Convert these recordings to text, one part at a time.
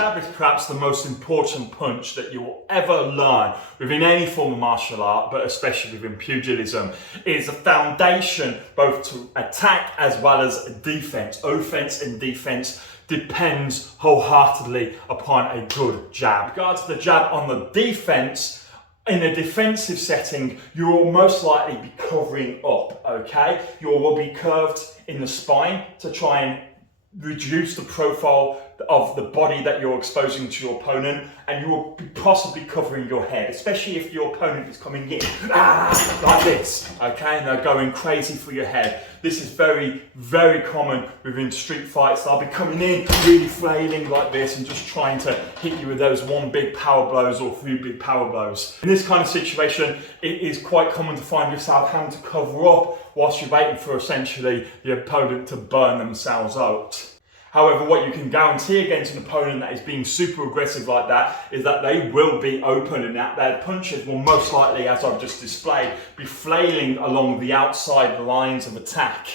jab is perhaps the most important punch that you will ever learn within any form of martial art, but especially within pugilism. It is a foundation both to attack as well as defense. Offense and defense depends wholeheartedly upon a good jab. With regards to the jab on the defense, in a defensive setting, you will most likely be covering up, okay? You will be curved in the spine to try and reduce the profile of the body that you're exposing to your opponent, and you will be possibly covering your head, especially if your opponent is coming in like this, okay, and they're going crazy for your head. This is very, very common within street fights. They'll be coming in really flailing like this and just trying to hit you with those one big power blows or few big power blows. In this kind of situation, it is quite common to find yourself having to cover up whilst you're waiting for essentially the opponent to burn themselves out. However, what you can guarantee against an opponent that is being super aggressive like that is that they will be open, and that their punches will most likely, as I've just displayed, be flailing along the outside lines of attack.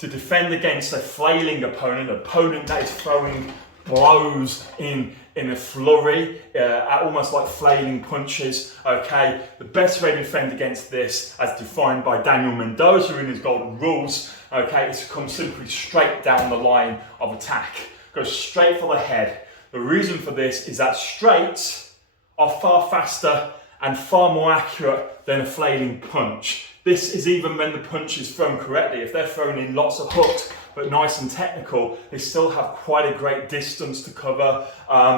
To defend against a flailing opponent that is throwing blows in a flurry, almost like flailing punches, okay? The best way to defend against this, as defined by Daniel Mendoza in his Golden Rules, okay, is to come simply straight down the line of attack. Go straight for the head. The reason for this is that straights are far faster and far more accurate than a flailing punch. This is even when the punch is thrown correctly. If they're thrown in lots of hooks, but nice and technical, they still have quite a great distance to cover.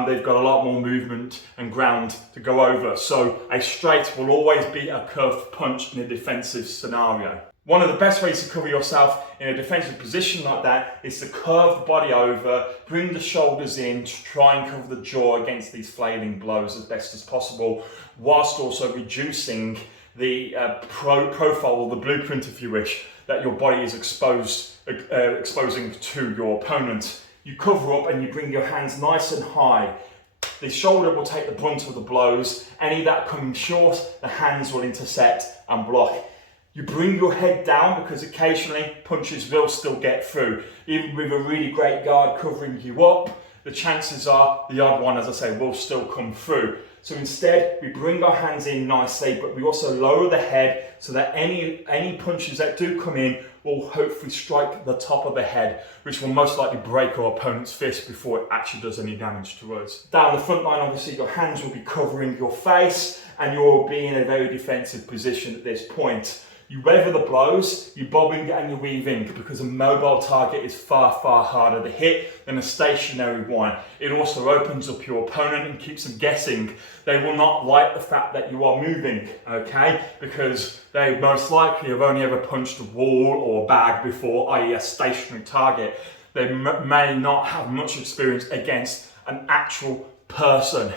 They've got a lot more movement and ground to go over. So a straight will always be a curved punch in a defensive scenario. One of the best ways to cover yourself in a defensive position like that is to curve the body over, bring the shoulders in to try and cover the jaw against these flailing blows as best as possible, whilst also reducing the profile or the blueprint, if you wish, that your body is exposing to your opponent. You cover up and you bring your hands nice and high. The shoulder will take the brunt of the blows. Any that coming short, the hands will intersect and block. You bring your head down because occasionally punches will still get through. Even with a really great guard covering you up, the chances are the odd one, as I say, will still come through. So instead, we bring our hands in nicely, but we also lower the head so that any punches that do come in will hopefully strike the top of the head, which will most likely break our opponent's fist before it actually does any damage to us. Down the front line, obviously, your hands will be covering your face and you'll be in a very defensive position at this point. You weather the blows, you bobbing and you're weaving, because a mobile target is far, far harder to hit than a stationary one. It also opens up your opponent and keeps them guessing. They will not like the fact that you are moving, okay? Because they most likely have only ever punched a wall or a bag before, i.e. a stationary target. They may not have much experience against an actual person.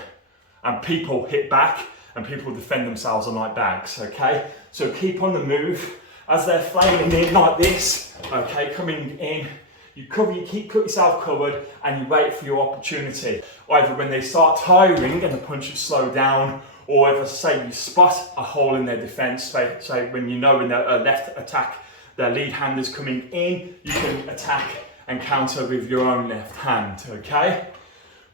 And people hit back and people defend themselves unlike bags, okay? So keep on the move as they're flailing in like this, okay, coming in. You keep yourself covered and you wait for your opportunity. Either when they start tiring and the punches slow down, or if, say, you spot a hole in their defense, say when you know when their left attack, their lead hand is coming in, you can attack and counter with your own left hand, okay?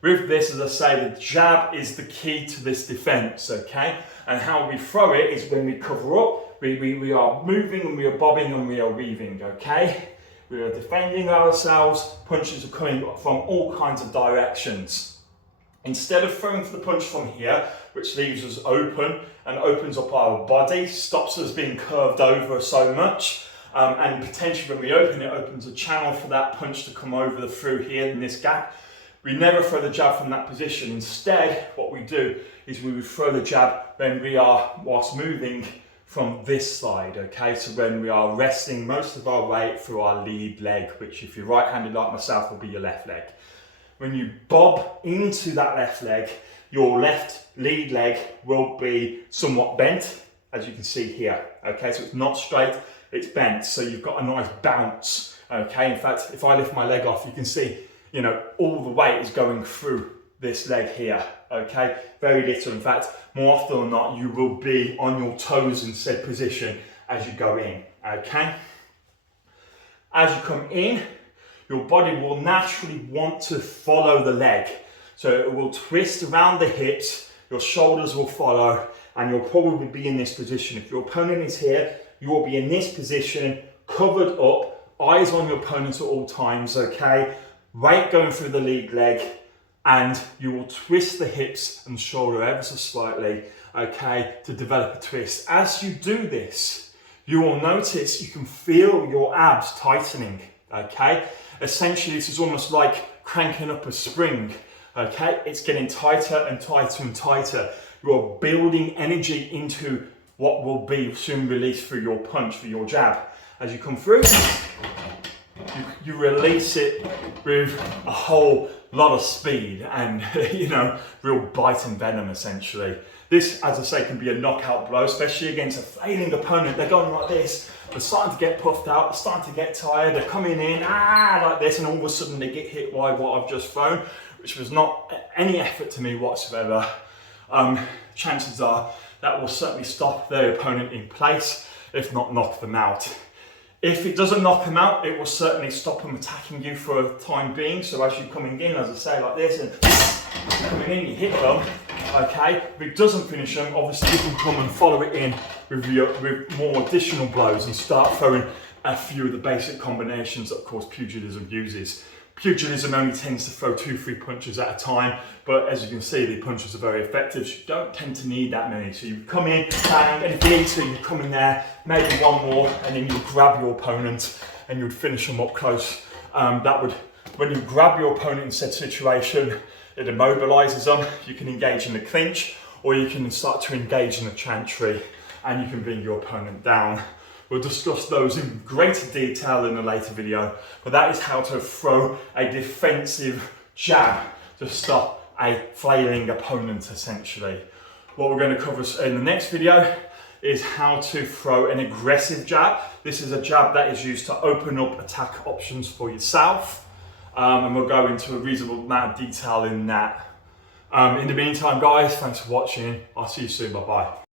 With this, as I say, the jab is the key to this defense, okay? And how we throw it is when we cover up, we are moving and we are bobbing and we are weaving, okay? We are defending ourselves, punches are coming from all kinds of directions. Instead of throwing for the punch from here, which leaves us open and opens up our body, stops us being curved over so much, and potentially when we open it, opens a channel for that punch to come over through here in this gap. We never throw the jab from that position. Instead, what we do is we would throw the jab when we are, whilst moving, from this side, okay? So when we are resting most of our weight through our lead leg, which if you're right-handed like myself will be your left leg. When you bob into that left leg, your left lead leg will be somewhat bent, as you can see here, okay? So it's not straight, it's bent, so you've got a nice bounce, okay? In fact, if I lift my leg off, you can see, you know, all the weight is going through this leg here, okay? Very little. In fact, more often than not, you will be on your toes in said position as you go in, okay? As you come in, your body will naturally want to follow the leg. So it will twist around the hips, your shoulders will follow, and you'll probably be in this position. If your opponent is here, you will be in this position, covered up, eyes on your opponent at all times, okay? Weight going through the lead leg, and you will twist the hips and shoulder ever so slightly, okay, to develop a twist. As you do this, you will notice you can feel your abs tightening, okay? Essentially, this is almost like cranking up a spring, okay? It's getting tighter and tighter and tighter. You are building energy into what will be soon released through your punch, for your jab. As you come through, you release it with a whole lot of speed and, you know, real bite and venom, essentially. This, as I say, can be a knockout blow, especially against a flailing opponent. They're going like this, they're starting to get puffed out, they're starting to get tired, they're coming in, like this, and all of a sudden they get hit by what I've just thrown, which was not any effort to me whatsoever. Chances are that will certainly stop their opponent in place, if not knock them out. If it doesn't knock them out, it will certainly stop them attacking you for a time being. So as you're coming in, as I say, like this, and you're coming in, you hit them, okay? If it doesn't finish them, obviously you can come and follow it in with more additional blows and start throwing a few of the basic combinations that, of course, pugilism uses. Pugilism only tends to throw 2-3 punches at a time, but as you can see, the punches are very effective, so you don't tend to need that many. So you come in, bang, and if you need to, you come in there, maybe one more, and then you grab your opponent and you'd finish them up close. When you grab your opponent in said situation, it immobilizes them. You can engage in the clinch, or you can start to engage in the chantry, and you can bring your opponent down. We'll discuss those in greater detail in a later video, but that is how to throw a defensive jab to stop a flailing opponent, essentially. What we're going to cover in the next video is how to throw an aggressive jab. This is a jab that is used to open up attack options for yourself, and we'll go into a reasonable amount of detail in that. In the meantime, guys, thanks for watching. I'll see you soon. Bye-bye.